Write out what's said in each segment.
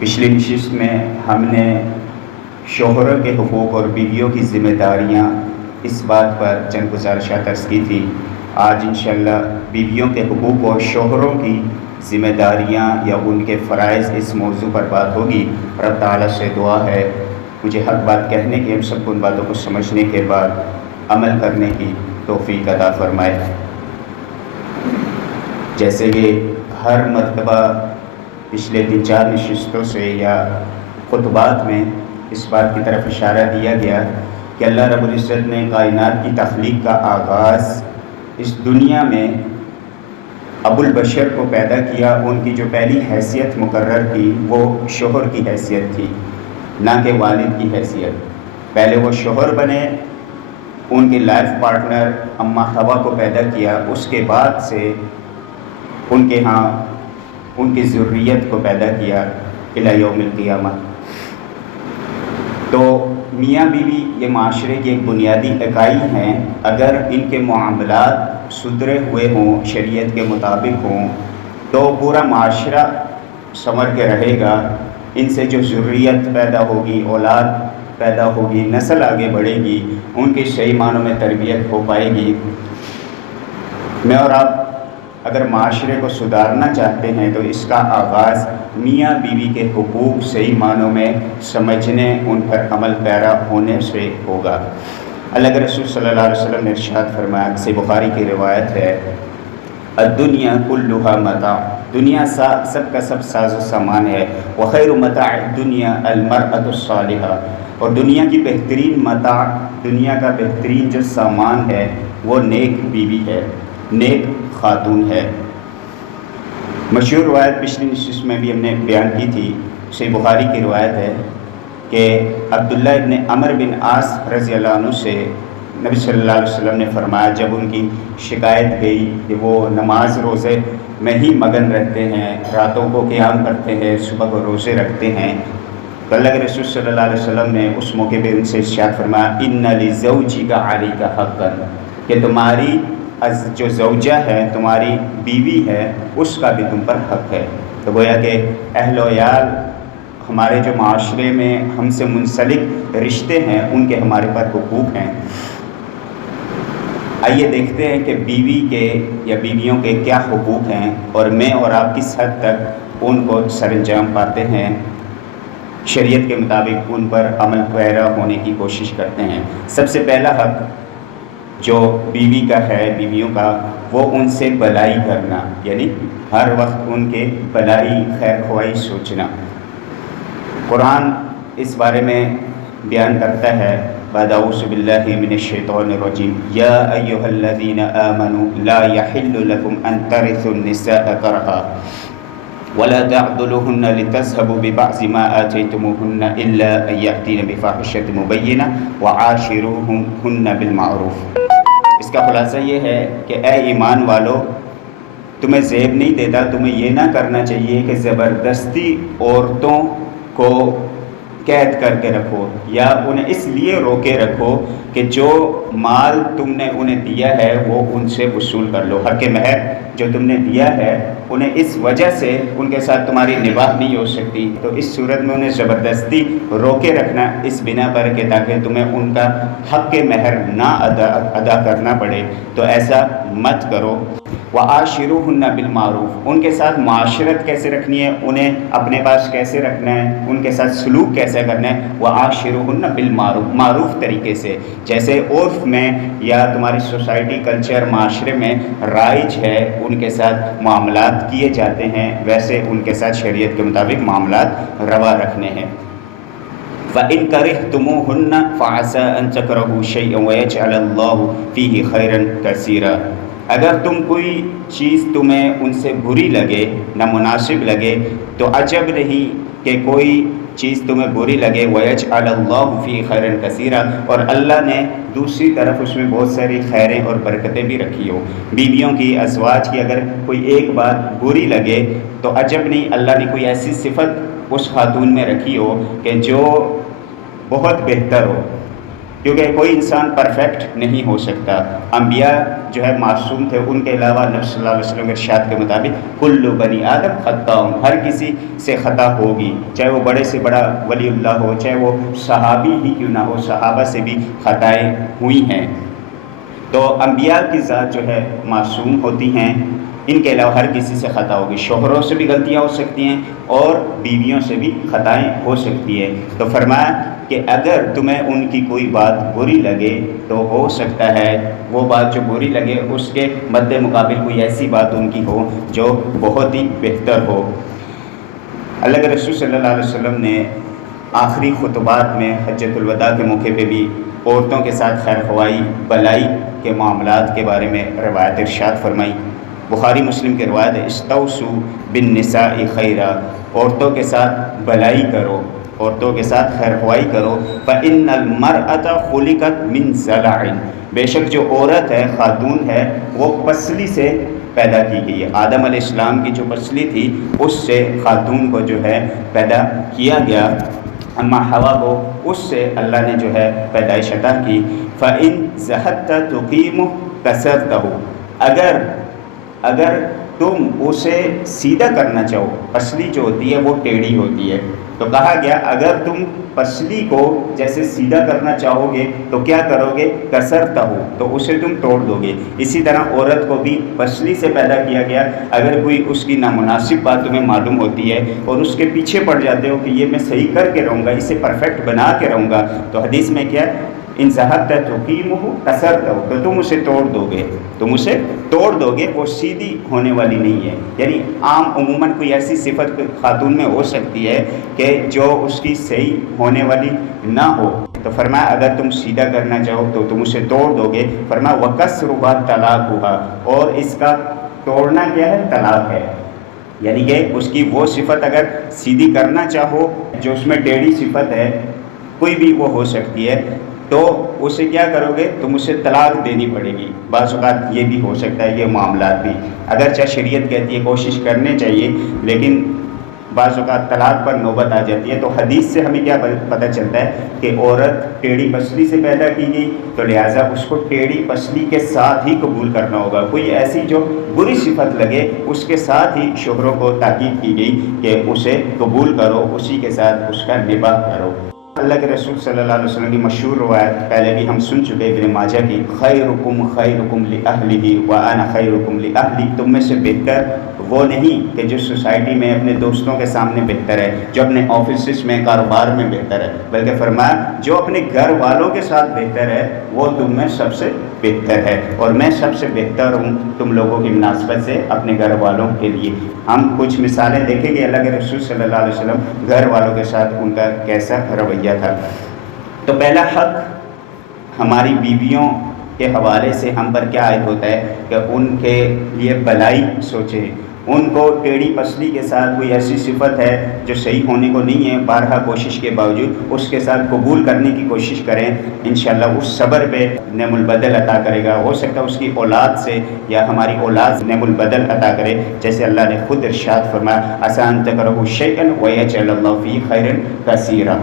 پچھلی نشست میں ہم نے شوہروں کے حقوق اور بیویوں کی ذمہ داریاں اس بات پر چند گزارشات عرض کی تھی۔ آج انشاءاللہ بیویوں کے حقوق اور شوہروں کی ذمہ داریاں یا ان کے فرائض اس موضوع پر بات ہوگی۔ رب تعالیٰ سے دعا ہے مجھے حق بات کہنے کی، ہم سب کو ان باتوں کو سمجھنے کے بعد عمل کرنے کی توفیق عطا فرمائے۔ جیسے کہ ہر مرتبہ پچھلے 3-4 نشستوں سے یا خطبات میں اس بات کی طرف اشارہ دیا گیا کہ اللہ رب العزت نے کائنات کی تخلیق کا آغاز اس دنیا میں ابو البشر کو پیدا کیا۔ ان کی جو پہلی حیثیت مقرر کی وہ شوہر کی حیثیت تھی، نہ کہ والد کی حیثیت۔ پہلے وہ شوہر بنے، ان کے لائف پارٹنر اماں حوا کو پیدا کیا، اس کے بعد سے ان کے ہاں ان کی ذریت کو پیدا کیا الی یوم القیامہ۔ تو میاں بیوی یہ معاشرے کی ایک بنیادی اکائی ہیں۔ اگر ان کے معاملات سدھرے ہوئے ہوں، شریعت کے مطابق ہوں، تو پورا معاشرہ سنور کے رہے گا۔ ان سے جو ذریت پیدا ہوگی، اولاد پیدا ہوگی، نسل آگے بڑھے گی، ان کی صحیح معنوں میں تربیت ہو پائے گی۔ میں اور آپ اگر معاشرے کو سدھارنا چاہتے ہیں تو اس کا آغاز میاں بیوی کے حقوق صحیح معنوں میں سمجھنے، ان پر عمل پیرا ہونے سے ہوگا۔ اللہ کے رسول صلی اللہ علیہ وسلم نے ارشاد فرمایا، صحیح بخاری کی روایت ہے، الدنیا کلھا متاع، دنیا سب کا سب ساز و سامان ہے، وخیر متاع الدنیا المرأۃ الصالحہ، اور دنیا کی بہترین متاع، دنیا کا بہترین جو سامان ہے وہ نیک بیوی ہے، نیک خاتون ہے۔ مشہور روایت پچھلی نشست میں بھی ہم نے بیان کی تھی، صحیح بخاری کی روایت ہے کہ عبداللہ ابن عمرو بن عاص رضی اللہ عنہ سے نبی صلی اللہ علیہ وسلم نے فرمایا، جب ان کی شکایت گئی کہ وہ نماز روزے میں ہی مگن رہتے ہیں، راتوں کو قیام کرتے ہیں، صبح کو روزے رکھتے ہیں، تو اللہ کے رسول صلی اللہ علیہ وسلم نے اس موقع پہ ان سے ارشاد فرمایا، ان لزوجک علیک حقا، کہ تمہاری جو زوجہ ہے، تمہاری بیوی ہے، اس کا بھی تم پر حق ہے۔ تو گویا کہ اہل و عیال ہمارے جو معاشرے میں ہم سے منسلک رشتے ہیں، ان کے ہمارے پر حقوق ہیں۔ آئیے دیکھتے ہیں کہ بیوی کے یا بیویوں کے کیا حقوق ہیں اور میں اور آپ کس حد تک ان کو سر انجام پاتے ہیں، شریعت کے مطابق ان پر عمل پیرا ہونے کی کوشش کرتے ہیں۔ سب سے پہلا حق جو بیوی کا ہے، بیویوں کا، وہ ان سے بھلائی کرنا، یعنی ہر وقت ان کے بھلائی خیر خواہی سوچنا۔ قرآن اس بارے میں بیان کرتا ہے، بعد اعوذ باللہ من الشیطان الرجیم، یا ایھا الذین آمنوا لا یحل لکم ان ترثوا النساء کرہا ولا تعضلوهن لتذهبوا ببعض ما آتيتموهن الا ان یأتین بفاحشۃ مبینہ وعاشروهن بالمعروف۔ اس کا خلاصہ یہ ہے کہ اے ایمان والو، تمہیں زیب نہیں دیتا، تمہیں یہ نہ کرنا چاہیے کہ زبردستی عورتوں کو قید کر کے رکھو یا انہیں اس لیے روکے رکھو کہ جو مال تم نے انہیں دیا ہے وہ ان سے وصول کر لو۔ حق مہر جو تم نے دیا ہے انہیں اس وجہ سے ان کے ساتھ تمہاری نباہ نہیں ہو سکتی، تو اس صورت میں انہیں زبردستی روکے رکھنا اس بنا پر کہ تاکہ تمہیں ان کا حق مہر نہ ادا کرنا پڑے، تو ایسا مت کرو۔ وعاشروہن بالمعروف، ان کے ساتھ معاشرت کیسے رکھنی ہے، انہیں اپنے پاس کیسے رکھنا ہے، ان کے ساتھ سلوک کیسے کرنا ہے، وعاشروہن بالمعروف، معروف طریقے سے، جیسے عرف میں یا تمہاری سوسائٹی کلچر معاشرے میں رائج ہے ان کے ساتھ معاملات کیے جاتے ہیں، ویسے ان کے ساتھ شریعت کے مطابق معاملات روا رکھنے ہیں۔ فَإِن كَرِهْتُمُوهُنَّ فَعَسَىٰ أَن تَكْرَهُوا شَيْئًا وَيَجْعَلَ اللَّهُ فِيهِ خَيْرًا كَثِيرًا، اگر تم کوئی چیز تمہیں ان سے بری لگے، نامناسب لگے، تو عجب نہیں کہ کوئی چیز تمہیں بری لگے، وَيَجْعَلَ اللَّهُ فِيهِ خَيْرًا كَثِيرًا، اور اللہ نے دوسری طرف اس میں بہت ساری خیریں اور برکتیں بھی رکھی ہو۔ بیویوں کی، ازواج کی اگر کوئی ایک بات بری لگے تو عجب نہیں اللہ نے کوئی ایسی صفت اس خاتون میں رکھی ہو کہ جو بہت بہتر ہو۔ کیونکہ کوئی انسان پرفیکٹ نہیں ہو سکتا. انبیاء جو ہے معصوم تھے، ان کے علاوہ نبی صلی اللہ علیہ وسلم کے ارشاد کے مطابق کل بنی آدم خطاء، ہر کسی سے خطا ہوگی، چاہے وہ بڑے سے بڑا ولی اللہ ہو، چاہے وہ صحابی ہی کیوں نہ ہو، صحابہ سے بھی خطائیں ہوئی ہیں. تو انبیاء کی ذات جو ہے معصوم ہوتی ہیں، ان کے علاوہ ہر کسی سے خطا ہوگی. شوہروں سے بھی غلطیاں ہو سکتی ہیں اور بیویوں سے بھی خطائیں ہو سکتی ہیں. تو فرمایا کہ اگر تمہیں ان کی کوئی بات بری لگے تو ہو سکتا ہے وہ بات جو بری لگے اس کے مد مقابل کوئی ایسی بات ان کی ہو جو بہت ہی بہتر ہو. اللہ کے رسول صلی اللہ علیہ وسلم نے آخری خطبات میں حجۃ الوداع کے موقع پہ بھی عورتوں کے ساتھ خیر خواہی، بلائی کے معاملات کے بارے میں روایت ارشاد فرمائی. بخاری مسلم کی روایت ہے، استوصوا بالنساء خیرا، عورتوں کے ساتھ بلائی کرو، عورتوں کے ساتھ خیر خواہی کرو. فإن المرأة خلقت من ضلع، بے شک جو عورت ہے، خاتون ہے، وہ پسلی سے پیدا کی گئی ہے. آدم علیہ السلام کی جو پسلی تھی اس سے خاتون کو جو ہے پیدا کیا گیا. اما حوا کو اس سے اللہ نے جو ہے پیدائش عطا کی. فَإِن زَهَدْتَ تُقِيمُ كَسَرْتَهُ، اگر تم اسے سیدھا کرنا چاہو، پسلی جو ہوتی ہے وہ ٹیڑھی ہوتی ہے، تو کہا گیا اگر تم پسلی کو جیسے سیدھا کرنا چاہو گے تو کیا کرو گے؟ کسرتہ، تو اسے تم توڑ دو گے. اسی طرح عورت کو بھی پسلی سے پیدا کیا گیا. اگر کوئی اس کی نامناسب بات تمہیں معلوم ہوتی ہے اور اس کے پیچھے پڑ جاتے ہو کہ یہ میں صحیح کر کے رہوں گا، اسے پرفیکٹ بنا کے رہوں گا، تو حدیث میں کیا ہے؟ ان ذہبت تقیمہ کسرتہ، تو تم اسے توڑ دو گے، تم اسے توڑ دو گے، وہ سیدھی ہونے والی نہیں ہے. یعنی عام عموماً کوئی ایسی صفت خاتون میں ہو سکتی ہے کہ جو اس کی صحیح ہونے والی نہ ہو، تو فرمایا اگر تم سیدھا کرنا چاہو تو تم اسے توڑ دو گے. فرمایا وَكَسْرُهَا طَلَاقُهَا، اور اس کا توڑنا کیا ہے؟ طلاق ہے. یعنی کہ اس کی وہ صفت اگر سیدھی کرنا چاہو جو اس میں ٹیڑھی صفت ہے، کوئی بھی وہ ہو سکتی ہے، تو اسے کیا کرو گے؟ تم اسے طلاق دینی پڑے گی. بعض اوقات یہ بھی ہو سکتا ہے، یہ معاملات بھی اگرچہ شریعت کہتی ہے کوشش کرنے چاہیے، لیکن بعض اوقات طلاق پر نوبت آ جاتی ہے. تو حدیث سے ہمیں کیا پتہ چلتا ہے کہ عورت ٹیڑھی پسلی سے پیدا کی گئی، تو لہٰذا اس کو ٹیڑھی پسلی کے ساتھ ہی قبول کرنا ہوگا. کوئی ایسی جو بری صفت لگے اس کے ساتھ ہی شوہروں کو تاکید کی گئی کہ اسے قبول کرو، اسی کے ساتھ اس کا نباہ کرو. اللہ کے رسول صلی اللہ علیہ وسلم کی مشہور روایت پہلے بھی ہم سن چکے، ابن ماجہ کی، خیرکم خیرکم لأہلہ وانا خیرکم لأہلی، تم میں سے بہتر وہ نہیں کہ جو سوسائٹی میں اپنے دوستوں کے سامنے بہتر ہے، جو اپنے آفیسز میں، کاروبار میں بہتر ہے، بلکہ فرمایا جو اپنے گھر والوں کے ساتھ بہتر ہے وہ تم میں سب سے بہتر ہے، اور میں سب سے بہتر ہوں تم لوگوں کی مناسبت سے اپنے گھر والوں کے لیے. ہم کچھ مثالیں دیکھیں گے اللہ کے رسول صلی اللہ علیہ وسلم گھر والوں کے ساتھ ان کا کیسا رویہ تھا. تو پہلا حق ہماری بیویوں کے حوالے سے ہم پر کیا عائد ہوتا ہے کہ ان کے لیے بلائی سوچیں. ان کو ٹیڑھی پسلی کے ساتھ کوئی ایسی صفت ہے جو صحیح ہونے کو نہیں ہے، بارہا کوشش کے باوجود اس کے ساتھ قبول کرنے کی کوشش کریں. انشاءاللہ اس صبر پہ نعم البدل عطا کرے گا. ہو سکتا ہے اس کی اولاد سے یا ہماری اولاد نعم البدل عطا کرے، جیسے اللہ نے خود ارشاد فرمایا عسیٰ ان تکرہوا شیئا ویجعل اللہ فیہ خیرا کثیرا.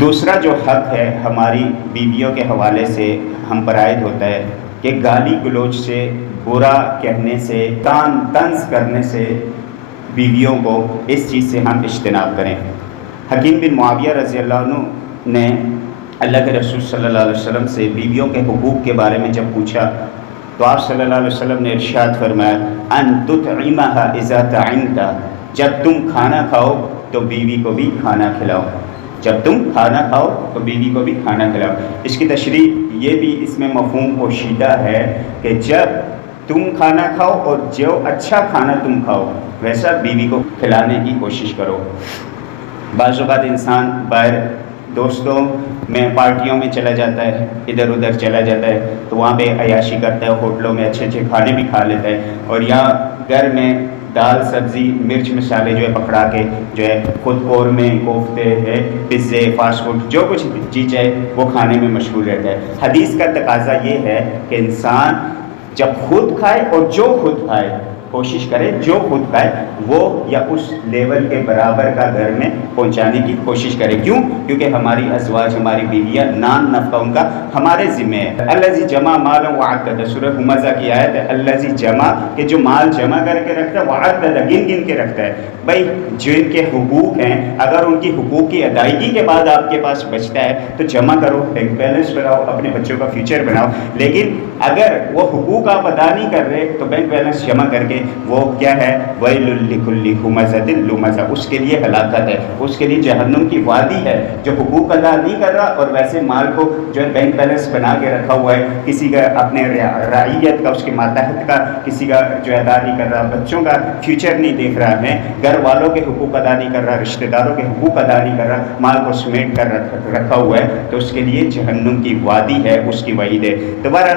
دوسرا جو حق ہے ہماری بیویوں کے حوالے سے ہم پر عائد ہوتا ہے کہ گالی گلوچ سے، برا کہنے سے، طنز کرنے سے بیویوں کو اس چیز سے ہم اجتناب کریں. حکیم بن معاویہ رضی اللہ عنہ نے اللہ کے رسول صلی اللہ علیہ وسلم سے بیویوں کے حقوق کے بارے میں جب پوچھا تو آپ صلی اللہ علیہ وسلم نے ارشاد فرمایا ان تطعمها اذا طعمت، جب تم کھانا کھاؤ تو بیوی کو بھی کھانا کھلاؤ. جب تم کھانا کھاؤ تو بیوی کو بھی کھانا کھلاؤ. اس کی تشریح یہ بھی اس میں مفہوم پوشیدہ ہے کہ جب تم کھانا کھاؤ اور جو اچھا کھانا تم کھاؤ ویسا بیوی کو کھلانے کی کوشش کرو. بعض اوقات انسان باہر دوستوں میں، پارٹیوں میں چلا جاتا ہے، ادھر ادھر چلا جاتا ہے، تو وہاں پہ عیاشی کرتا ہے، ہوٹلوں میں اچھے اچھے کھانے بھی کھا لیتا ہے، اور یہاں گھر میں دال سبزی مرچ مسالے جو ہے پکڑا کے جو ہے خود قورمے، کوفتے ہے، پزے، فاسٹ فوڈ، جو کچھ جی چاہے وہ کھانے میں مشغول رہتا ہے. حدیث کا تقاضا یہ ہے کہ انسان جب خود کھائے اور جو خود کھائے کوشش کرے جو خود کھائے وہ یا اس لیول کے برابر کا گھر میں پہنچانے کی کوشش کرے. کیوں؟ کیونکہ ہماری ازواج، ہماری بیویاں، نان نفقہ ان کا ہمارے ذمہ ہے. الذی جمع مالا وعدد، سورہ ہمزہ کی آیت ہے. الذی جمع، کہ جو مال جمع کر کے رکھتا ہے، وعدد، گن گن کے رکھتا ہے. بھائی جن کے حقوق ہیں اگر ان کی حقوق کی ادائیگی کے بعد آپ کے پاس بچتا ہے تو جمع کرو، بینک بیلنس بناؤ، اپنے بچوں کا فیوچر بناؤ. لیکن اگر وہ حقوق آپ ادا نہیں کر رہے تو بینک بیلنس جمع کر کے وہ کیا ہے؟ ویل لکل ہمزۃ لمزہ، اس کے لیے ہلاکت ہے، اس کے لیے جہنم کی وادی ہے. جو حقوق ادا نہیں کر رہا اور ویسے مال کو جو ہے بینک بیلنس بنا کے رکھا ہوا ہے، کسی کا اپنے رعیت کا، اس کے ماتحت کا کسی کا جو ادا نہیں کر رہا، بچوں کا فیوچر نہیں دیکھ رہا ہے، گھر والوں کے حقوق ادا نہیں کر رہا، رشتہ داروں کے حقوق ادا نہیں کر رہا، مال کو سمیٹ کر رکھا ہوا ہے، تو اس کے لیے جہنم کی وادی ہے، اس کی وعید ہے. دوبارہ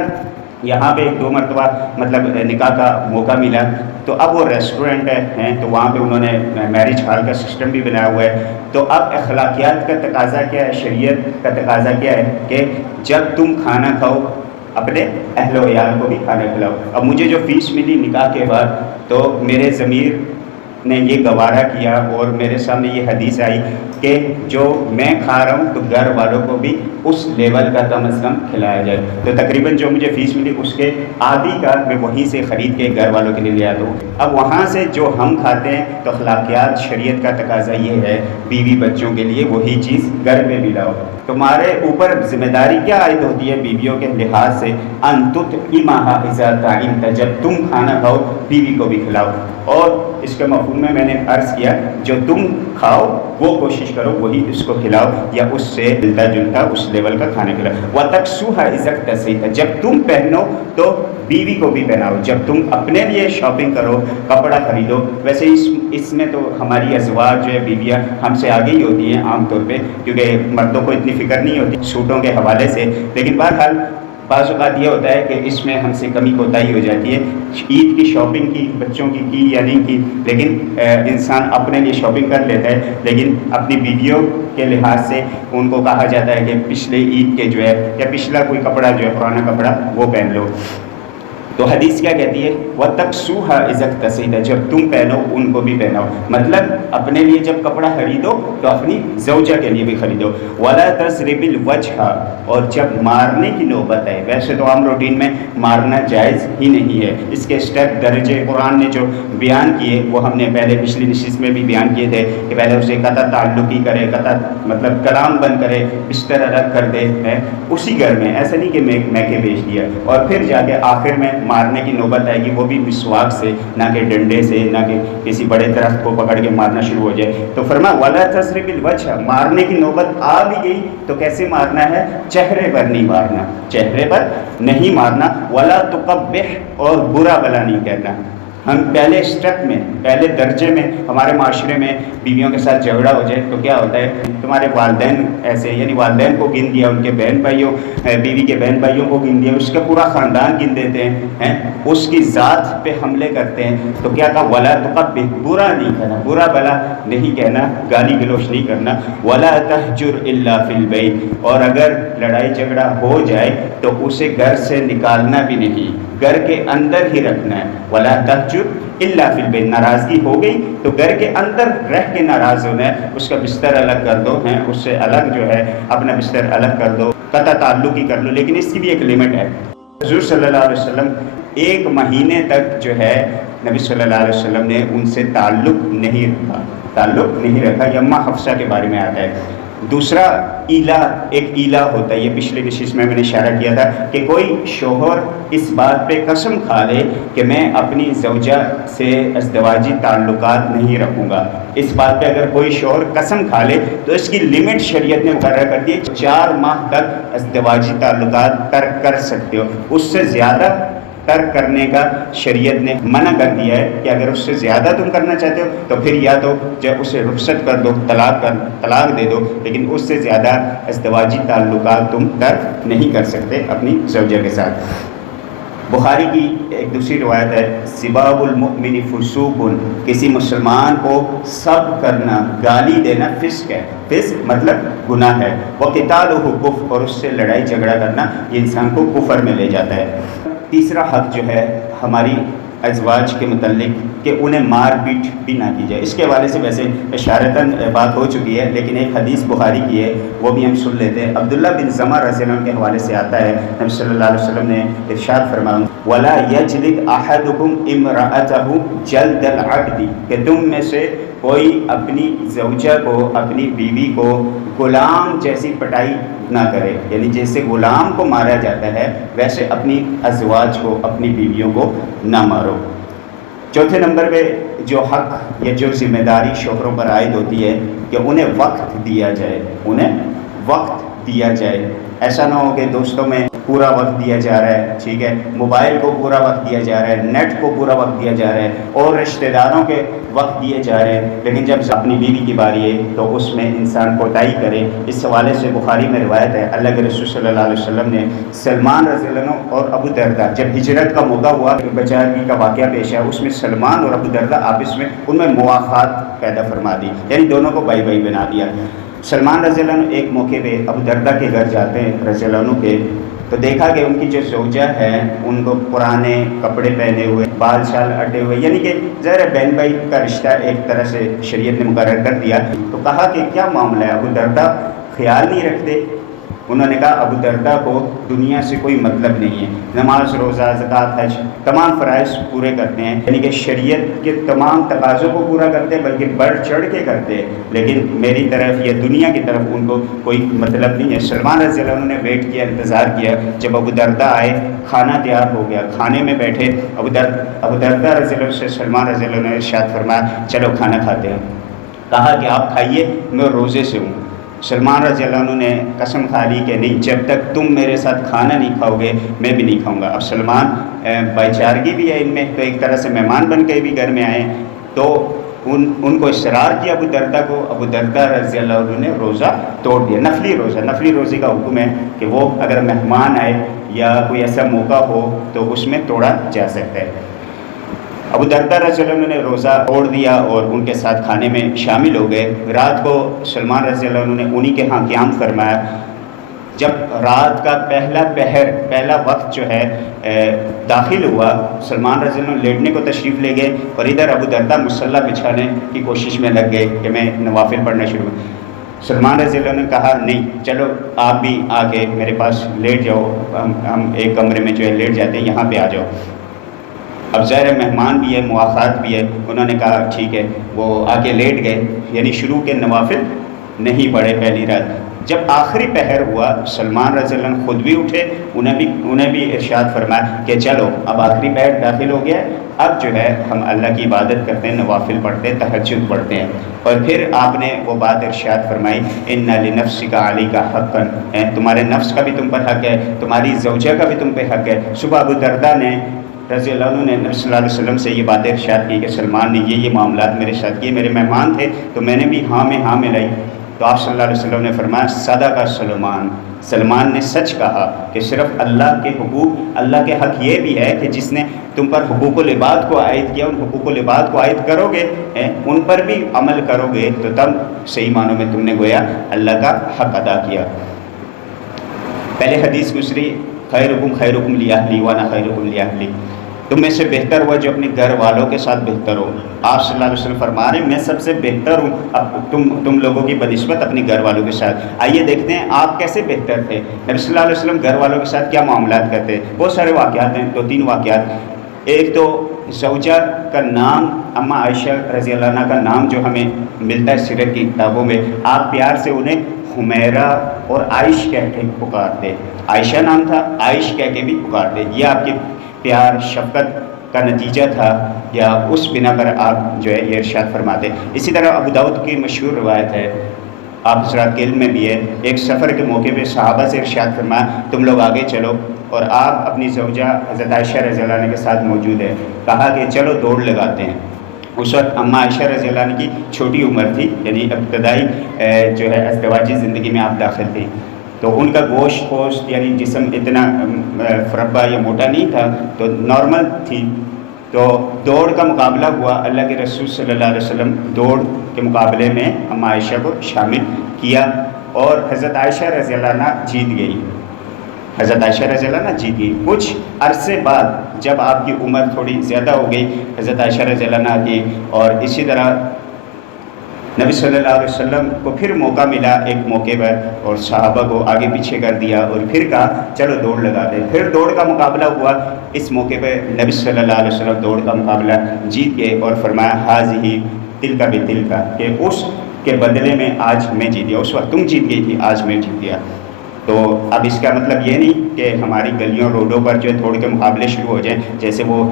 یہاں پہ 2 مرتبہ مطلب نکاح کا موقع ملا، تو اب وہ ریسٹورنٹ ہیں تو وہاں پہ انہوں نے میرج ہال کا سسٹم بھی بنایا ہوا ہے. تو اب اخلاقیات کا تقاضا کیا ہے، شریعت کا تقاضا کیا ہے کہ جب تم کھانا کھاؤ اپنے اہل و عیال کو بھی کھانا کھلاؤ. اب مجھے جو فیس ملی نکاح کے بعد تو میرے ضمیر نے یہ گوارا کیا اور میرے سامنے یہ حدیث آئی کہ جو میں کھا رہا ہوں تو گھر والوں کو بھی اس لیول کا کم از کم کھلایا جائے. تو تقریباً جو مجھے فیس ملی اس کے آدھی کا میں وہیں سے خرید کے گھر والوں کے لیے لے آتا ہوں. اب وہاں سے جو ہم کھاتے ہیں تو اخلاقیات شریعت کا تقاضا یہ ہے بیوی بچوں کے لیے وہی چیز گھر میں بھی لاؤ. تمہارے اوپر ذمہ داری کیا عائد ہوتی ہے بیویوں کے لحاظ سے؟ ان تطعمھا اذا طعمت، جب تم کھانا کھاؤ بیوی کو بھی کھلاؤ. اور اس کے مفہوم میں نے عرض کیا جو تم کھاؤ وہ کوشش کرو وہی اس کو کھلاؤ یا اس سے ملتا جلتا اس لیول کا کھانا کھلاؤ. وَتَكْسُوهَا إِذَا اكْتَسَيْتَ، جب تم پہنو تو بیوی کو بھی پہناؤ. جب تم اپنے لیے شاپنگ کرو، کپڑا خریدو، ویسے اس میں تو ہماری ازواج جو ہے بیویاں ہم سے آگے ہی ہوتی ہیں عام طور پہ، کیونکہ مردوں کو اتنی فکر نہیں ہوتی سوٹوں کے حوالے سے. لیکن بہرحال بعض اوقات یہ ہوتا ہے کہ اس میں ہم سے کمی کوتاہی ہو جاتی ہے. عید کی شاپنگ کی بچوں کی یا نہیں کی، لیکن انسان اپنے لیے شاپنگ کر لیتا ہے، لیکن اپنی بیویوں کے لحاظ سے ان کو کہا جاتا ہے کہ پچھلے عید کے جو ہے یا پچھلا کوئی کپڑا جو ہے پرانا کپڑا وہ پہن لو. تو حدیث کیا کہتی ہے؟ وَتَكْسُوهَا إِذَا اكْتَسَيْتَ، جب تم پہنو ان کو بھی پہناؤ. مطلب اپنے لیے جب کپڑا خریدو تو اپنی زوجہ کے لیے بھی خریدو. وَلَا تَضْرِبِ الْوَجْهَ، اور جب مارنے کی نوبت ہے، ویسے تو عام روٹین میں مارنا جائز ہی نہیں ہے، اس کے اسٹیپ درجے قرآن نے جو بیان کیے وہ ہم نے پہلے پچھلی نشست میں بھی بیان کیے تھے کہ پہلے اسے قطع تعلقی کرے، قطع مطلب کلام بند کرے، بستر الگ کر دے ہے اسی گھر میں، ایسا نہیں کہ میں کے بیچ دیا، اور پھر جا کے آخر میں مارنے کی نوبت آئے گی وہ بھی مسواک سے، نہ کہ ڈنڈے سے، نہ کہ کسی بڑے درخت کو پکڑ کے مارنا شروع ہو جائے. تو فرمایا وَلَا تَضْرِبِ الْوَجْهَ، مارنے کی نوبت آ بھی گئی تو کیسے مارنا ہے؟ چہرے پر نہیں مارنا، چہرے پر نہیں مارنا. وَلَا تُقَبِّحْ، اور برا بلا نہیں کہنا. ہم پہلے اسٹیپ میں، پہلے درجے میں ہمارے معاشرے میں بیویوں کے ساتھ جھگڑا ہو جائے تو کیا ہوتا ہے؟ تمہارے والدین ایسے، یعنی والدین کو گن دیا، ان کے بہن بھائیوں، بیوی کے بہن بھائیوں کو گن دیا، اس کا پورا خاندان گن دیتے ہیں، اس کی ذات پہ حملے کرتے ہیں. تو کیا کہا؟ وَلَا تُقَبِّحْ، برا نہیں کہنا، برا بلا نہیں کہنا، گالی گلوچ نہیں کرنا. وَلَا تَهْجُرْ إِلَّا فِي الْبَيْتِ، اور اگر لڑائی جھگڑا ہو جائے تو اسے گھر سے نکالنا بھی نہیں، گھر کے اندر ہی رکھنا ہے. وَلَا تَهْجُرْ إِلَّا فِي الْبَيْتِ، ناراضگی ہو گئی تو گھر کے اندر رہ کے ناراض ہونا ہے، اس کا بستر الگ کر دو، اس سے الگ جو ہے اپنا بستر الگ کر دو، قطع تعلق ہی کر لو، لیکن اس کی بھی ایک لمٹ ہے. حضور صلی اللہ علیہ وسلم 1 مہینے تک جو ہے نبی صلی اللہ علیہ وسلم نے ان سے تعلق نہیں رکھا. یہ اماں حفصہ کے بارے میں آتا ہے. دوسرا ایلا، ایک ایلا ہوتا ہے، یہ پچھلے نشست میں نے اشارہ کیا تھا کہ کوئی شوہر اس بات پہ قسم کھا لے کہ میں اپنی زوجہ سے ازدواجی تعلقات نہیں رکھوں گا. اس بات پہ اگر کوئی شوہر قسم کھا لے تو اس کی لمٹ شریعت نے مقرر کر دی ہے، 4 ماہ تک ازدواجی تعلقات ترک کر سکتے ہو. اس سے زیادہ ترک کرنے کا شریعت نے منع کر دیا ہے کہ اگر اس سے زیادہ تم کرنا چاہتے ہو تو پھر یا تو جب اسے رخصت کر دو، طلاق دے دو، لیکن اس سے زیادہ ازدواجی تعلقات تم ترک نہیں کر سکتے اپنی زوجہ کے ساتھ. بخاری کی ایک دوسری روایت ہے، سباب المؤمن فسوق، کسی مسلمان کو سب کرنا، گالی دینا فسق ہے. فسق مطلب گناہ ہے. وقتالہ کفر، اور اس سے لڑائی جھگڑا کرنا یہ انسان کو کفر میں لے جاتا ہے. تیسرا حق جو ہے ہماری ازواج کے متعلق کہ انہیں مار پیٹ بھی نہ کی جائے. اس کے حوالے سے ویسے اشارتاً بات ہو چکی ہے، لیکن ایک حدیث بخاری کی ہے، وہ بھی ہم سن لیتے ہیں. عبداللہ بن زمع رضی اللہ عنہ کے حوالے سے آتا ہے، نبی صلی اللہ علیہ وسلم نے ارشاد فرمایا وَلَا يَجْلِدْ أَحَدُكُمْ إِمْرَأَتَهُ جَلْدَ الْعَبْدِ، کہ تم میں سے کوئی اپنی زوجہ کو، اپنی بیوی کو غلام جیسی پٹائی نہ کرے، یعنی جیسے غلام کو مارا جاتا ہے ویسے اپنی ازواج کو، اپنی بیویوں کو نہ مارو. چوتھے نمبر پہ جو حق یا جو ذمہ داری شوہروں پر عائد ہوتی ہے کہ انہیں وقت دیا جائے، انہیں وقت دیا جائے. ایسا نہ ہو کہ دوستوں میں پورا وقت دیا جا رہا ہے، ٹھیک ہے، موبائل کو پورا وقت دیا جا رہا ہے، نیٹ کو پورا وقت دیا جا رہا ہے، اور رشتہ داروں کے وقت دیے جا رہے ہیں، لیکن جب اپنی بیوی کی باری ہے تو اس میں انسان کوتاہی کرے. اس حوالے سے بخاری میں روایت ہے، اللہ کے رسول صلی اللہ علیہ وسلم نے سلمان رضی اللہ عنہ اور ابو دردہ، جب ہجرت کا موقع ہوا، بچاری کا واقعہ پیش ہے، اس میں سلمان اور ابو دردہ آپس میں ان میں موافقات پیدا فرما دی، یعنی دونوں کو بھائی بھائی بنا دیا. سلمان رضی اللہ عنہ ایک موقع پہ ابو دردہ کے گھر جاتے ہیں رضی اللہ عنہ کے، تو دیکھا کہ ان کی جو زوجہ ہے ان کو پرانے کپڑے پہنے ہوئے، بال شال اٹے ہوئے، یعنی کہ ظاہر بہن بھائی کا رشتہ ایک طرح سے شریعت نے مقرر کر دیا. تو کہا کہ کیا معاملہ ہے، ابو دردہ خیال نہیں رکھتے؟ انہوں نے کہا ابو دردہ کو دنیا سے کوئی مطلب نہیں ہے، نماز روزہ زکوٰۃ حج تمام فرائض پورے کرتے ہیں، یعنی کہ شریعت کے تمام تقاضوں کو پورا کرتے ہیں، بلکہ بڑھ چڑھ کے کرتے ہیں، لیکن میری طرف یا دنیا کی طرف ان کو کوئی مطلب نہیں ہے. سلمان رضی اللہ عنہ نے ویٹ کیا، انتظار کیا، جب ابو دردہ آئے کھانا تیار ہو گیا، کھانے میں بیٹھے، ابو دردہ رضی اللہ عنہ سے سلمان رضی اللہ عنہ نے ارشاد فرمایا چلو کھانا کھاتے ہیں. کہا کہ آپ کھائیے، میں روزے سے ہوں. سلمان رضی اللہ عنہ نے قسم کھا لی کہ نہیں، جب تک تم میرے ساتھ کھانا نہیں کھاؤ گے میں بھی نہیں کھاؤں گا. اب سلمان بھائی چارگی بھی ہے ان میں، تو ایک طرح سے مہمان بن کے بھی گھر میں آئے، تو ان کو اصرار کیا ابو دردہ کو. ابو دردہ رضی اللہ عنہ نے روزہ توڑ دیا، نفلی روزے کا حکم ہے کہ وہ اگر مہمان آئے یا کوئی ایسا موقع ہو تو اس میں توڑا جا سکتا ہے. ابو دردہ رضی اللہ عنہ نے روزہ توڑ دیا اور ان کے ساتھ کھانے میں شامل ہو گئے. رات کو سلمان رضی اللہ عنہ نے انہی کے ہاں قیام فرمایا. جب رات کا پہلا وقت جو ہے داخل ہوا، سلمان رضی اللہ عنہ لیٹنے کو تشریف لے گئے اور ادھر ابو دردہ مصلی بچھانے کی کوشش میں لگ گئے کہ میں نوافل پڑھنا شروع. سلمان رضی اللہ عنہ نے کہا نہیں، چلو آپ بھی آ کے میرے پاس لیٹ جاؤ، ہم ایک کمرے میں جو ہے لیٹ جاتے ہیں، یہاں پہ آ جاؤ. اب ظاہر مہمان بھی ہے، مواخات بھی ہے، انہوں نے کہا ٹھیک ہے، وہ آ کے لیٹ گئے، یعنی شروع کے نوافل نہیں پڑھے پہلی رات. جب آخری پہر ہوا سلمان رضی اللہ عنہ خود بھی اٹھے، انہیں بھی ارشاد فرمایا کہ چلو اب آخری پہر داخل ہو گیا، اب جو ہے ہم اللہ کی عبادت کرتے ہیں، نوافل پڑھتے ہیں، تہجد پڑھتے ہیں. اور پھر آپ نے وہ بات ارشاد فرمائی ان لنفسک علیک حقا، تمہارے نفس کا بھی تم پر حق ہے، تمہاری زوجہ کا بھی تم پہ حق ہے. صبح ابو دردہ نے رضی اللہ عنہ نے نبی صلی اللہ علیہ وسلم سے یہ باتیں ارشاد کی کہ سلمان نے یہ معاملات میرے ساتھ کیے، میرے مہمان تھے تو میں نے بھی ہاں میں لائی. تو آپ صلی اللہ علیہ وسلم نے فرمایا صدق سلمان نے سچ کہا کہ صرف اللہ کے حقوق، اللہ کے حق یہ بھی ہے کہ جس نے تم پر حقوق العباد کو عائد کیا، ان حقوق العباد کو عائد کرو گے، ان پر بھی عمل کرو گے تو تب صحیح معنوں میں تم نے گویا اللہ کا حق ادا کیا. پہلے حدیث گزری خیرکم لاہلی وانا خیرکم لاہلی، تم میں سے بہتر ہوا جو اپنے گھر والوں کے ساتھ بہتر ہو. آپ صلی اللہ علیہ وسلم فرما رہے ہیں میں سب سے بہتر ہوں اب تم لوگوں کی بنسبت اپنے گھر والوں کے ساتھ. آئیے دیکھتے ہیں آپ کیسے بہتر تھے. نبی صلی اللہ علیہ وسلم گھر والوں کے ساتھ کیا معاملات کرتے. بہت سارے واقعات ہیں، 2-3 واقعات. ایک تو زوجہ کا نام، اماں عائشہ رضی اللہ عنہ کا نام جو ہمیں ملتا ہے سیرت کی کتابوں میں، آپ پیار سے انہیں حمیرہ اور عائش کہہ کے پکارتے. عائشہ نام تھا، عائش کہہ کے بھی پکارتے. یہ آپ کی پیار شفقت کا نتیجہ تھا یا اس بنا پر آپ جو ہے یہ ارشاد فرماتے. اسی طرح ابو داؤد کی مشہور روایت ہے، آپ حضرات کے علم میں بھی ہے، ایک سفر کے موقع پہ صحابہ سے ارشاد فرمایا تم لوگ آگے چلو، اور آپ اپنی زوجہ حضرت عائشہ رضی اللہ عنہ کے ساتھ موجود ہے. کہا کہ چلو دوڑ لگاتے ہیں. اس وقت اماں عائشہ رضی اللہ عنہ کی چھوٹی عمر تھی، یعنی ابتدائی جو ہے ازدواجی زندگی میں آپ داخل تھیں، تو ان کا گوشت پوشت یعنی جسم اتنا فربا یا موٹا نہیں تھا، تو نارمل تھی. تو دوڑ کا مقابلہ ہوا، اللہ کے رسول صلی اللہ علیہ وسلم دوڑ کے مقابلے میں اماں عائشہ کو شامل کیا اور حضرت عائشہ رضی اللہ عنہ جیت گئی. حضرت عائشہ رضی اللہ عنہ جیت گئی۔ کچھ عرصے بعد جب آپ کی عمر تھوڑی زیادہ ہو گئی حضرت عائشہ رضی اللہ عنہ کی، اور اسی طرح نبی صلی اللہ علیہ وسلم کو پھر موقع ملا ایک موقع پر، اور صحابہ کو آگے پیچھے کر دیا اور پھر کہا چلو دوڑ لگا دیں۔ پھر دوڑ کا مقابلہ ہوا، اس موقع پہ نبی صلی اللہ علیہ وسلم دوڑ کا مقابلہ جیت گئے اور فرمایا حاذہ تلک بتلک، کہ اس کے بدلے میں آج میں جیت گیا، اس وقت تم جیت گئی تھی آج میں جیت گیا۔ تو اب اس کا مطلب یہ نہیں کہ ہماری گلیوں روڈوں پر جو ہے دوڑ کے مقابلے شروع ہو جائیں، جیسے وہ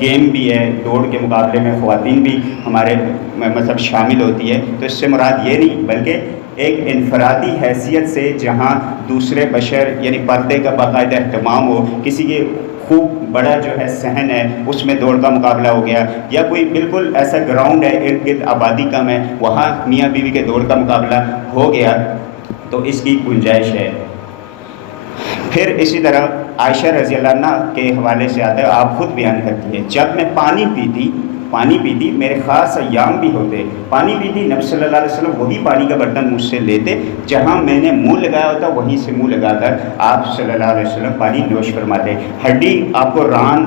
گیم بھی ہے، دوڑ کے مقابلے میں خواتین بھی ہمارے مطلب شامل ہوتی ہے، تو اس سے مراد یہ نہیں، بلکہ ایک انفرادی حیثیت سے جہاں دوسرے بشر یعنی پردے کا باقاعدہ اہتمام ہو، کسی کے خوب بڑا جو ہے صحن ہے اس میں دوڑ کا مقابلہ ہو گیا، یا کوئی بالکل ایسا گراؤنڈ ہے ارد گرد آبادی کم ہے وہاں میاں بیوی کے دوڑ کا مقابلہ ہو گیا، تو اس کی گنجائش ہے۔ پھر اسی طرح عائشہ رضی اللہ عنہ کے حوالے سے آتا ہے، آپ خود بیان کرتی ہے، جب میں پانی پیتی میرے خاص ایام بھی ہوتے، پانی پیتی نبی صلی اللہ علیہ وسلم وہی پانی کا برتن مجھ سے لیتے، جہاں میں نے منہ لگایا ہوتا وہیں سے منہ لگا کر آپ صلی اللہ علیہ وسلم پانی نوش فرماتے۔ ہڈی آپ کو ران،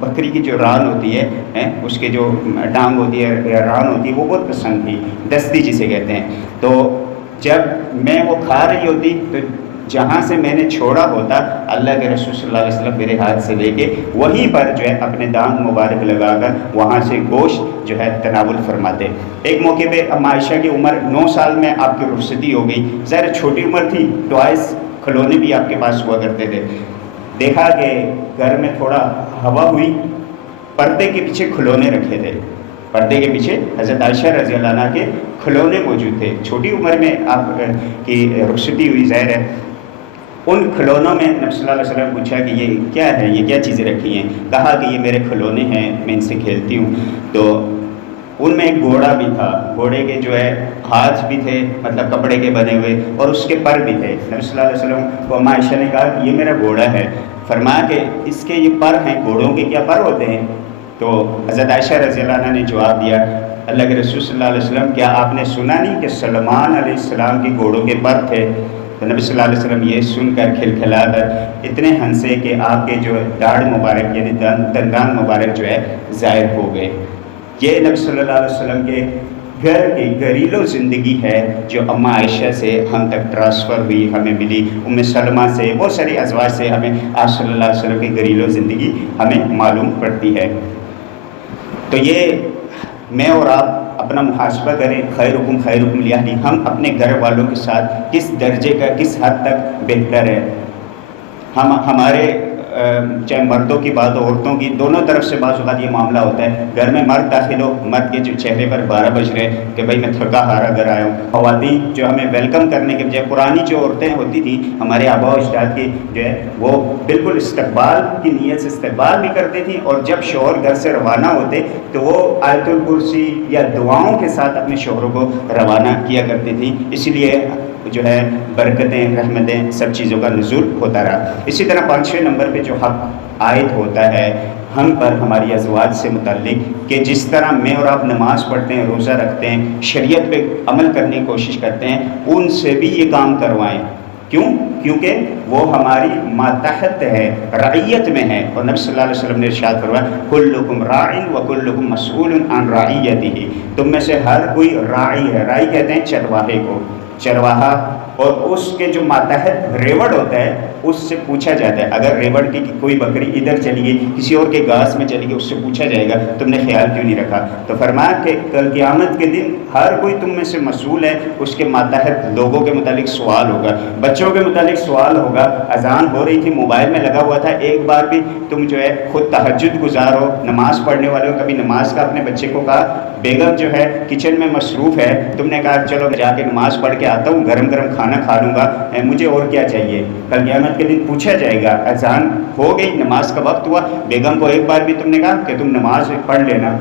بکری کی جو ران ہوتی ہے اس کے جو ڈانگ ہوتی ہے ران ہوتی ہے وہ بہت پسند تھی، دستی جسے کہتے ہیں، تو جب میں وہ کھا رہی ہوتی تو جہاں سے میں نے چھوڑا ہوتا اللہ کے رسول صلی اللہ علیہ وسلم میرے ہاتھ سے لے کے وہیں پر جو ہے اپنے دانت مبارک لگا کر وہاں سے گوشت جو ہے تناول فرماتے۔ ایک موقع پہ اب عائشہ کی عمر 9 سال میں آپ کی رخصتی ہو گئی، ظاہر چھوٹی عمر تھی، ٹوائس کھلونے بھی آپ کے پاس ہوا کرتے تھے، دیکھا کہ گھر میں تھوڑا ہوا ہوئی، پردے کے پیچھے کھلونے رکھے تھے، پردے کے پیچھے حضرت عائشہ رضی اللہ عنہ کے کھلونے موجود تھے، چھوٹی عمر میں آپ کی رخصتی ہوئی، ظاہر ہے ان کھلونوں میں نبی صلی اللہ علیہ وسلم نے پوچھا کہ یہ کیا ہے، یہ کیا چیزیں رکھی ہیں، کہا کہ یہ میرے کھلونے ہیں، میں ان سے کھیلتی ہوں، تو ان میں ایک گھوڑا بھی تھا، گھوڑے کے جو ہے ہاتھ بھی تھے مطلب کپڑے کے بنے ہوئے اور اس کے پر بھی تھے، نبی صلی اللہ علیہ وسلم کو اما عائشہ نے کہا کہ یہ میرا گھوڑا ہے، فرمایا کہ اس کے یہ پر ہیں، گھوڑوں کے کیا پر ہوتے ہیں؟ تو حضرت عائشہ رضی اللہ عنہ نے جواب دیا، اللہ کے رسول صلی اللہ علیہ وسلم کیا آپ نے سنا نہیں کہ سلمان علیہ السلام کے گھوڑوں کے پر تھے؟ تو نبی صلی اللہ علیہ وسلم یہ سن کر کھلکھلا کر اتنے ہنسے کہ آپ کے جو داڑھ مبارک یعنی دندان مبارک جو ہے ظاہر ہو گئے۔ یہ نبی صلی اللہ علیہ وسلم کے گھر کی گھریلو زندگی ہے جو اما عائشہ سے ہم تک ٹرانسفر ہوئی، ہمیں ملی، ام سلمہ سے، بہت ساری ازواج سے ہمیں آپ صلی اللہ علیہ وسلم کی گھریلو زندگی ہمیں معلوم پڑتی ہے۔ تو یہ میں اور آپ اپنا محاسبہ کریں، خیرکم لیہلی، ہم اپنے گھر والوں کے ساتھ کس درجے کا، کس حد تک بہتر ہے۔ ہمارے چاہے مردوں کی بات ہو عورتوں کی، دونوں طرف سے بعض اوقات یہ معاملہ ہوتا ہے، گھر میں مرد داخل ہو، مرد کے جو چہرے پر 12 بج رہے کہ بھائی میں تھکا ہارا گھر آیا ہوں، خواتین جو ہمیں ویلکم کرنے کے بجائے، پرانی جو عورتیں ہوتی تھیں ہمارے آباء و اجداد کی جو ہے وہ بالکل استقبال کی نیت سے استقبال بھی کرتی تھیں، اور جب شوہر گھر سے روانہ ہوتے تو وہ آیت الکرسی یا دعاؤں کے ساتھ اپنے شوہروں کو روانہ کیا کرتی تھیں، اس لیے جو ہے برکتیں، رحمتیں، سب چیزوں کا نزول ہوتا رہا۔ اسی طرح 5 نمبر پہ جو حق عائد ہوتا ہے ہم پر ہماری ازواج سے متعلق، کہ جس طرح میں اور آپ نماز پڑھتے ہیں، روزہ رکھتے ہیں، شریعت پہ عمل کرنے کی کوشش کرتے ہیں، ان سے بھی یہ کام کروائیں۔ کیوں؟ کیونکہ وہ ہماری ماتحت ہے، رعیت میں ہے، اور نبی صلی اللہ علیہ وسلم نے ارشاد فرمایا کلکم راع وکلکم مسئول عن رعیتہ، تم میں سے ہر کوئی راعی ہے، راعی کہتے ہیں چرواہے کو، چرواہا، اور اس کے جو ماتحت ریوڑ ہوتا ہے اس سے پوچھا جاتا ہے، اگر ریوڑ کی کوئی بکری ادھر چلی گئی، کسی اور کے گھاس میں چلی گئی، اس سے پوچھا جائے گا تم نے خیال کیوں نہیں رکھا؟ تو فرمایا کہ کل قیامت کے دن ہر کوئی تم میں سے مسئول ہے، اس کے ماتحت لوگوں کے متعلق سوال ہوگا، بچوں کے متعلق سوال ہوگا۔ اذان ہو رہی تھی، موبائل میں لگا ہوا تھا، ایک بار بھی تم جو ہے خود تہجد گزار ہو، نماز پڑھنے والے ہو، کبھی نماز کا اپنے بچے کو کہا بیگم جو ہے کچن میں مصروف ہے، تم نے کہا چلو میں جا کے نماز پڑھ کے آتا ہوں، گرم گرم کھانا کھا لوں گا، مجھے اور کیا چاہیے؟ کل قیامت کے دن پوچھا جائے گا، اذان ہو گئی، نماز کا وقت ہوا، بیگم کو ایک بار بھی تم نے کہا کہ تم نماز پڑھ لینا،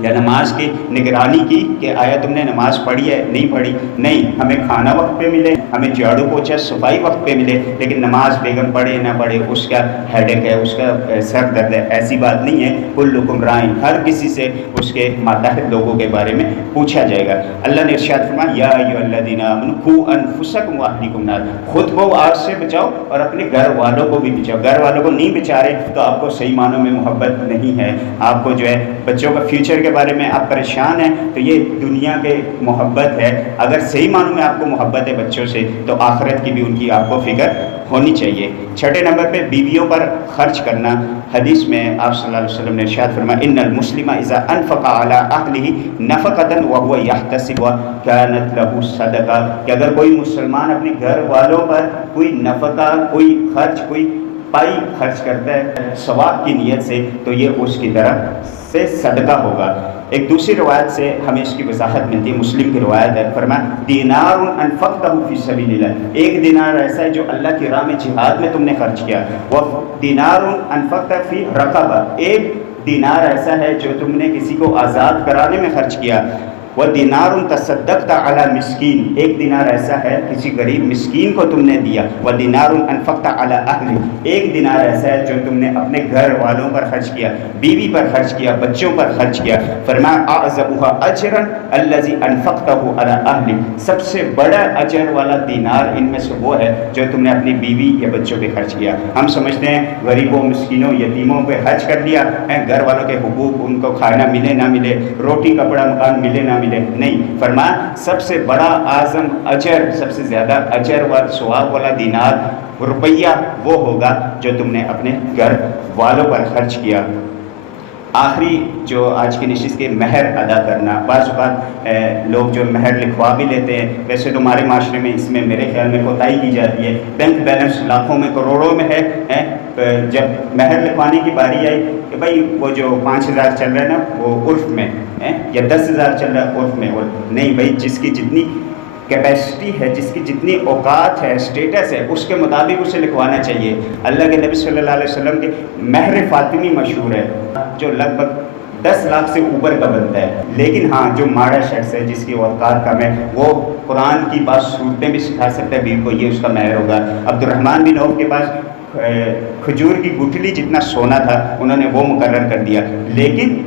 یا نماز کی نگرانی کی کہ آیا تم نے نماز پڑھی ہے نہیں پڑھی؟ نہیں، ہمیں کھانا وقت پہ ملے، ہمیں جھاڑو پوچھا صفائی وقت پہ ملے لیکن نماز بیگم پڑھے نہ پڑھے اس کا ہیڈیک ہے، اس کا سر درد ہے، ایسی بات نہیں ہے۔ کلکم رائن، ہر کسی سے اس کے ماتحت لوگوں کے بارے میں پوچھا جائے گا۔ اللہ نے ارشاد فرمایا یا ایھا الذین آمنوا قوا انفسکم واہلیکم نار، خود کو آگ سے بچاؤ اور اپنے گھر والوں کو بھی بچاؤ۔ گھر والوں کو نہیں بچا رہے تو آپ کو صحیح معنوں میں محبت نہیں ہے، آپ کو جو ہے بچوں کا فیوچر کے بارے میں آپ پریشان ہیں تو یہ دنیا کے محبت ہے۔ اگر صحیح معنوں میں آپ کو محبت ہے بچوں سے تو آخرت کی بھی ان کی آپ کو فکر ہونی چاہیے۔ چھٹے نمبر پہ بیویوں پر خرچ کرنا۔ حدیث میں آپ صلی اللہ علیہ وسلم نے ارشاد فرمایا ان المسلم اذا انفق علی اہلہ نفقۃ وهو یحتسبها كانت له صدقہ، کہ اگر کوئی مسلمان اپنے گھر والوں پر کوئی نفقہ، کوئی خرچ، کوئی پائی خرچ کرتا ہے ثواب کی نیت سے تو یہ اس کی طرف سے صدقہ ہوگا۔ ایک دوسری روایت سے ہمیں اس کی وضاحت ملتی ہے، مسلم کی روایت ہے، فرمایا دینار انفقتہ فی سبیل اللہ، ایک دینار ایسا ہے جو اللہ کی راہ میں جہاد میں تم نے خرچ کیا، وہ دینار انفقتہ فی رقبہ، ایک دینار ایسا ہے جو تم نے کسی کو آزاد کرانے میں خرچ کیا، وَدِينَارٌ تَصَدَّقْتَ عَلَى مِسْكِينٍ، ایک دینار ایسا ہے کسی غریب مسکین کو تم نے دیا، وَدِينَارٌ أَنفَقْتَ عَلَى أَهْلِكَ، ایک دینار ایسا ہے جو تم نے اپنے گھر والوں پر خرچ کیا، بیوی پر خرچ کیا، بچوں پر خرچ کیا۔ فرمایا أَعْظَمُهَا أَجْرًا الَّذِي أَنفَقْتَهُ عَلَى أَهْلِكَ، سب سے بڑا اجر والا دینار ان میں سے وہ ہے جو تم نے اپنی بیوی یا بچوں پہ خرچ کیا۔ ہم سمجھتے ہیں غریبوں، مسکینوں، یتیموں پہ خرچ کر دیا، گھر والوں کے حقوق، ان کو کھانا ملے نہ ملے، روٹی کپڑا مکان ملے نہ ملے، نہیں، فرمایا سب سے بڑا اعظم اجر، سب سے زیادہ اجر و ثواب والا دینار، روپیہ وہ ہوگا جو تم نے اپنے گھر والوں پر خرچ کیا۔ آخری جو آج کی نشست کے مہر ادا کرنا، بعض اوقات لوگ جو مہر لکھوا بھی لیتے ہیں، ویسے تو ہمارے معاشرے میں اس میں میرے خیال میں کوتاہی کی جاتی ہے، بینک بیلنس لاکھوں میں کروڑوں میں ہے، جب مہر لکھوانے کی باری آئی کہ بھائی وہ جو 5,000 چل رہا ہے نا وہ عرف میں یا 10,000 چل رہا ہے عرف میں، اور نہیں بھائی، جس کی جتنی کیپیسٹی ہے، جس کی جتنی اوقات ہے، اسٹیٹس ہے، اس کے مطابق اسے لکھوانا چاہیے۔ اللہ کے نبی صلی اللہ علیہ وسلم کے مہر فاطمی مشہور ہے جو لگ بھگ 10 لاکھ سے اوپر کا بنتا ہے، لیکن ہاں جو ماڑا شخص ہے جس کی اوقات کم ہے وہ قرآن کی بعض صورتیں بھی سکھا سکتا ہے بیوی کو، یہ اس کا مہر ہوگا۔ عبد الرحمن بن عوف کے پاس کھجور کی گٹھلی جتنا سونا تھا انہوں نے وہ مقرر کر دیا، لیکن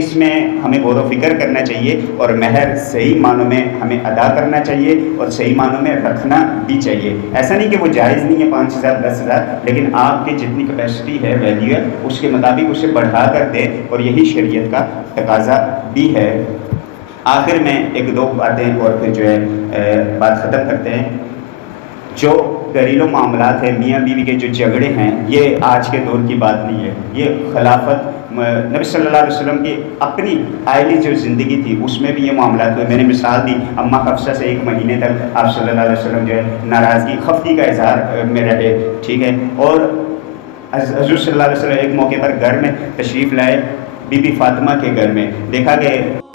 اس میں ہمیں غور و فکر کرنا چاہیے اور مہر صحیح معنوں میں ہمیں ادا کرنا چاہیے اور صحیح معنوں میں رکھنا بھی چاہیے۔ ایسا نہیں کہ وہ جائز نہیں ہے 5,000 10,000، لیکن آپ کی جتنی کیپیسٹی ہے، ویلیو ہے، اس کے مطابق اسے بڑھا کر دے، اور یہی شریعت کا تقاضا بھی ہے۔ آخر میں ایک دو باتیں اور پھر جو ہے بات ختم کرتے ہیں۔ جو گھریلو معاملات ہیں، میاں بیوی کے جو جھگڑے ہیں، یہ آج کے دور کی بات نہیں ہے، یہ خلافت نبی صلی اللہ علیہ وسلم کی اپنی آئلی جو زندگی تھی اس میں بھی یہ معاملات ہوئے۔ میں نے مثال دی، اماں حفصہ سے 1 مہینے تک آپ صلی اللہ علیہ وسلم جو ہے ناراضگی، خفگی کا اظہار میں رہے، ٹھیک ہے، اور حضور صلی اللہ علیہ وسلم ایک موقع پر گھر میں تشریف لائے، بی بی فاطمہ کے گھر میں، دیکھا کہ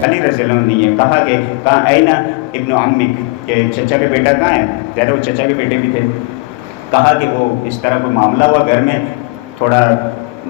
علی رضی اللہ عنہ نہیں ہے، کہا کہ کہاں اینا ابن عمک، کہ چچا کے بیٹا کہاں ہے، ظاہر وہ چچا کے بیٹے بھی تھے، کہا کہ وہ اس طرح کوئی معاملہ ہوا گھر میں، تھوڑا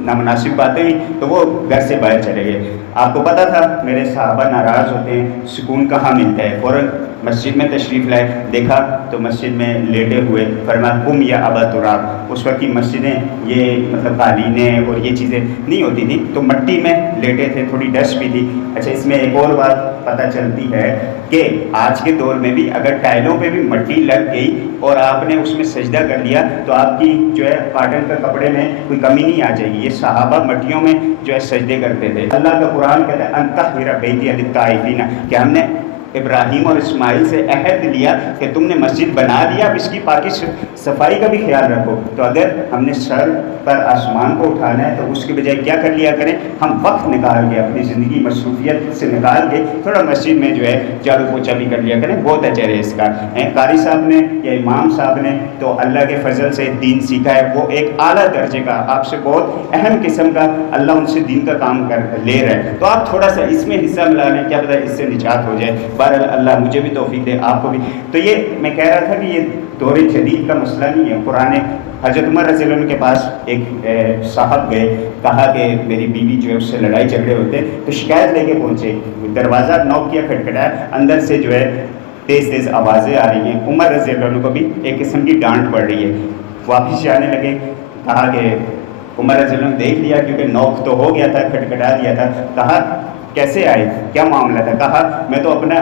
نامناسب باتیں ہوئی تو وہ گھر سے باہر چلے گئے۔ آپ کو پتا تھا میرے صحابہ ناراض ہوتے ہیں، سکون کہاں ملتا ہے، فوراً مسجد میں تشریف لائے، دیکھا تو مسجد میں لیٹے ہوئے، فرمایا قم یا ابا تراب، اس وقت کی مسجدیں یہ مطلب قالینیں اور یہ چیزیں نہیں ہوتی تھیں تو مٹی میں لیٹے تھے، تھوڑی ڈسٹ بھی تھی۔ اچھا، اس میں ایک اور بات پتہ چلتی ہے کہ آج کے دور میں بھی اگر ٹائلوں پہ بھی مٹی لگ گئی اور آپ نے اس میں سجدہ کر لیا تو آپ کی جو ہے کاٹن کے کپڑے میں کوئی کمی نہیں آ جائے گی۔ یہ صحابہ مٹیوں میں جو ہے سجدے کرتے تھے۔ اللہ کا قرآن کہتا ہے ان طہر بیتی للطائفین، کہ ہم نے ابراہیم اور اسماعیل سے عہد لیا کہ تم نے مسجد بنا لیا، اب اس کی پاکی صفائی کا بھی خیال رکھو۔ تو اگر ہم نے سر پر آسمان کو اٹھانا ہے تو اس کے بجائے کیا کر لیا کریں، ہم وقت نکال کے اپنی زندگی مصروفیت سے نکال کے تھوڑا مسجد میں جو ہے جھاڑو پوچھا بھی کر لیا کریں، بہت اجر ہے اس کا۔ قاری صاحب نے یا امام صاحب نے تو اللہ کے فضل سے دین سیکھا ہے، وہ ایک اعلیٰ درجے کا، آپ سے بہت اہم قسم کا اللہ ان سے دین کا کام لے رہا ہے، تو آپ تھوڑا سا اس میں حصہ ملا لیں، کیا پتہ اس سے نجات ہو جائے۔ بہرحال اللہ مجھے بھی توفیق دے، آپ کو بھی۔ تو یہ میں کہہ رہا تھا کہ یہ دور جدید کا مسئلہ نہیں ہے، پرانے حضرت عمر رضی اللہ عنہ کے پاس ایک صاحب گئے، کہا کہ میری بیوی جو ہے اس سے لڑائی جھگڑے ہوتے ہیں، تو شکایت لے کے پہنچے، دروازہ نوک کیا، کھٹکھٹایا، اندر سے جو ہے تیز تیز آوازیں آ رہی ہیں. عمر رضی اللہ عنہ کو بھی ایک قسم کی ڈانٹ پڑ رہی ہے. واپس جانے لگے. کہا کہ عمر رضی اللہ عنہ دیکھ لیا کیونکہ نوک تو ہو گیا تھا, کھٹکھٹا دیا تھا. کہا کیسے آئے, کیا معاملہ تھا؟ کہا میں تو اپنا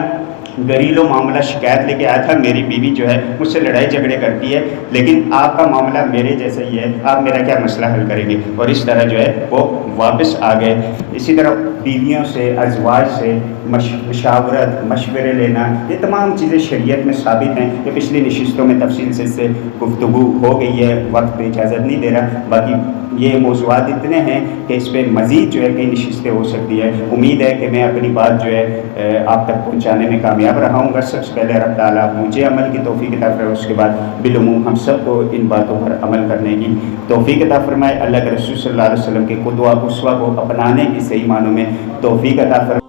گھریلو معاملہ شکایت لے کے آیا تھا, میری بیوی جو ہے مجھ سے لڑائی جھگڑے کرتی ہے, لیکن آپ کا معاملہ میرے جیسا ہی ہے, آپ میرا کیا مسئلہ حل کریں گے؟ اور اس طرح جو ہے وہ واپس آ گئے. اسی طرح بیویوں سے, ازواج سے مشاورت, مشورے لینا, یہ تمام چیزیں شریعت میں ثابت ہیں. کہ پچھلی نشستوں میں تفصیل سے اس سے گفتگو ہو گئی ہے, وقت پہ اجازت نہیں دے رہا. باقی یہ موضوعات اتنے ہیں کہ اس پہ مزید جو ہے کئی نشستیں ہو سکتی ہے. امید ہے کہ میں اپنی بات جو ہے آپ تک پہنچانے میں کامیاب رہا ہوں گا. سب سے پہلے رب تعالیٰ مجھے عمل کی توفیق عطا فرمائے, اس کے بعد بالعموم ہم سب کو ان باتوں پر عمل کرنے کی توفیق عطا فرمائے. اللہ کے رسول صلی اللہ علیہ وسلم کے قدوہ اسوہ کو اپنانے کی صحیح معنوں میں توفیق عطا فرمائے.